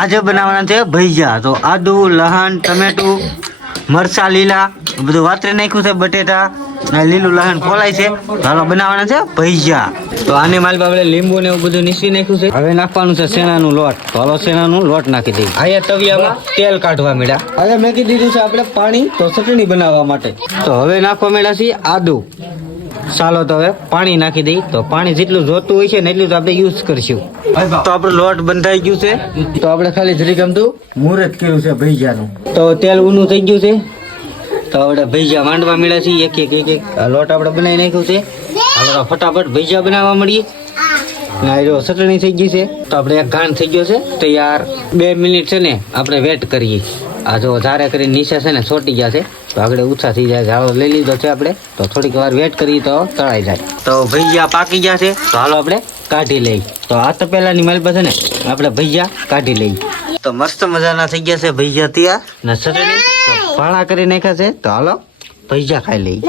આજે બનાવવાના છે ભજીયા. તો આદુ, લસણ, ટમેટું, મરચા લીલા બધું વાતરી નાખ્યું છે, બટેટા અને લીલું લસણ ખોલાય છે. હાલો બનાવવાના છે ભજીયા. તો આની માલમાં આપણે લીંબુ ને એવું બધું નીસી નાખ્યું છે. હવે નાખવાનું છે શેણાનું લોટ. તો હાલો શેણાનું લોટ નાખી દઈએ. અહીંયા તવિયામાં તેલ કાઢવા માંડ્યા. હવે મેકી દીધું છે આપણે પાણી, તો ચટણી બનાવવા માટે. તો હવે નાખવા માંડ્યા છે આદુ. ચાલો તો હવે પાણી નાખી દઈ. તો પાણી જેટલું જોતું હોય છે ને એટલું તો આપણે યુઝ કરશું. તો આપણો લોટ બંધાઈ ગયું છે. તો આપણે ખાલી જરી ગમતું મુહૂર્ત કર્યું છે ભજીયાનું. તો તેલ ઊનું થઈ ગયું છે. તો આપણે ભજીયા માંડવા મળ્યા છે. એક એક એક એક લોટ આપણે બનાવી નાખ્યું છે. આપણે ફટાફટ ભજીયા બનાવવા મળીએ. ના જો ચટણી થઈ ગઈ છે. તો આપણે એક ઘાણ થઈ ગયો છે તૈયાર. 2 મિનિટ છે ને આપણે વેટ કરીએ. આ જો ધારે કરીને નીચે છે ને છોટી ગયા છે. તો આગળ ઓછા થઈ જાય. ઝાડો લઈ લીધો છે આપણે. તો થોડીક વાર વેટ કરીએ તો તળાઈ જાય. તો ભજીયા પાકી ગયા છે. તો હાલો આપણે કાઢી લઈ. તો આ તો પેલાની માલ પાસે ને આપણે ભજીયા કાઢી લઈ. તો મસ્ત મજાના થઈ ગયા છે ભજીયા તૈયાર. ને ચટણી ભાણા કરી નાખ્યા છે. તો હાલો ભજીયા ખાઈ લઈ.